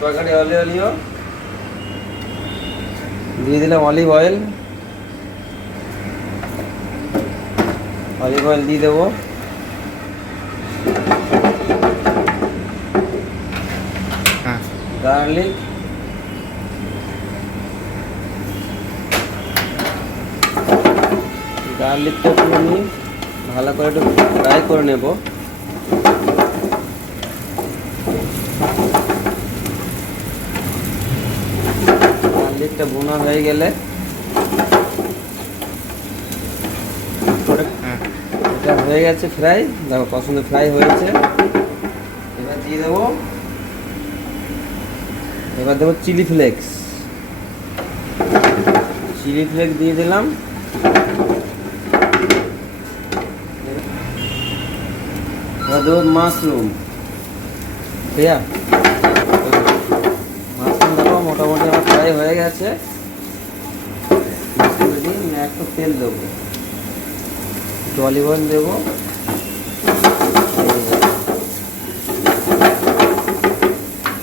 তরকারি অলিও দিয়ে দিলাম অলিভ অয়েল দিয়ে দেবো। গার্লিক, গার্লিকটা একটু আমি ভালো করে একটু ফ্রাই করে নেব। গার্লিকটা ভুনা হয়ে গেলে এটা হয়ে গেছে ফ্রাই, দেখো পছন্দ ফ্রাই হয়েছে। এবার দিয়ে দেবো চিলি ফ্লেক্স দিয়ে দিলাম। এবার দেবো মাশরুম। ঠিক আছে, মাশরুম দেখো মোটামুটি আমার ফ্রাই হয়ে গেছে। মাশরুম দিয়ে একটু তেল দেবো, একটু অলিভ অয়েল দেবো।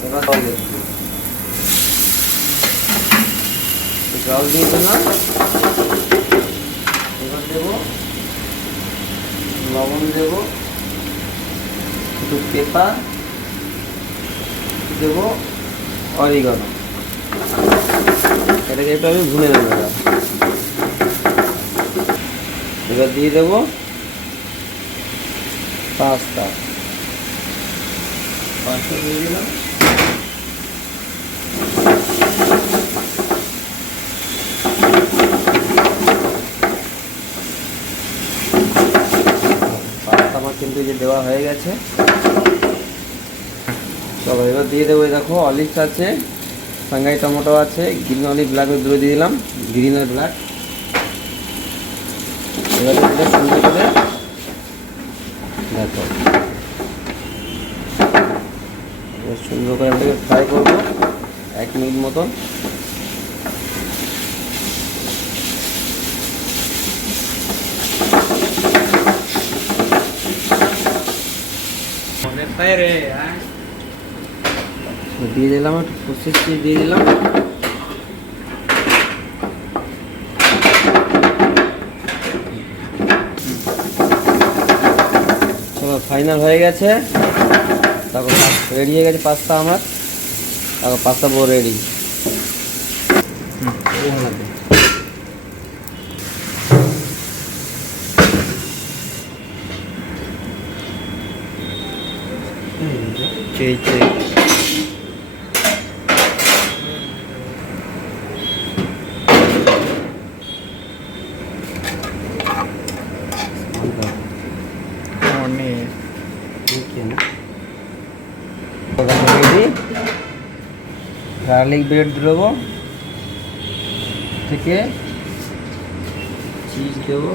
এবার জল দিয়ে দিলাম। এবার দেবো লবণ, দেবো একটু পেপার, দেবো অরিগানো। এটাকে একটু আমি ভুনে নেব। এবার দিয়ে দেবো পাস্তা দিয়ে দিলাম। পাস্তা আমার কিন্তু যে দেওয়া হয়ে গেছে। চলো এবার দিয়ে দেবো, দেখো অলিভস আছে, সাংঘাই টমেটো আছে, গ্রিন অলিভ ব্ল্যাক দুটো দিয়ে দিলাম, গ্রিন আর ব্ল্যাক। এবার এটা সুন্দর করে দেখো, সুন্দর করে এটাকে ফ্রাই করবো 1 মিনিট মতন। দিয়ে দিলাম একটু প্রসেস দিয়ে দিলাম। চলো ফাইনাল হয়ে গেছে, তারপর রেডি হয়ে গেছে পাস্তা আমার। তারপর পাস্তা পুরো রেডি। গার্লিক ব্রেড দেবো, থেকে চিজ দেবো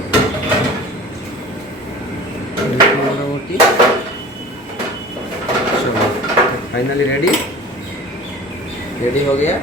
মোটামুটি। चलो फाइनली रेडी हो गया।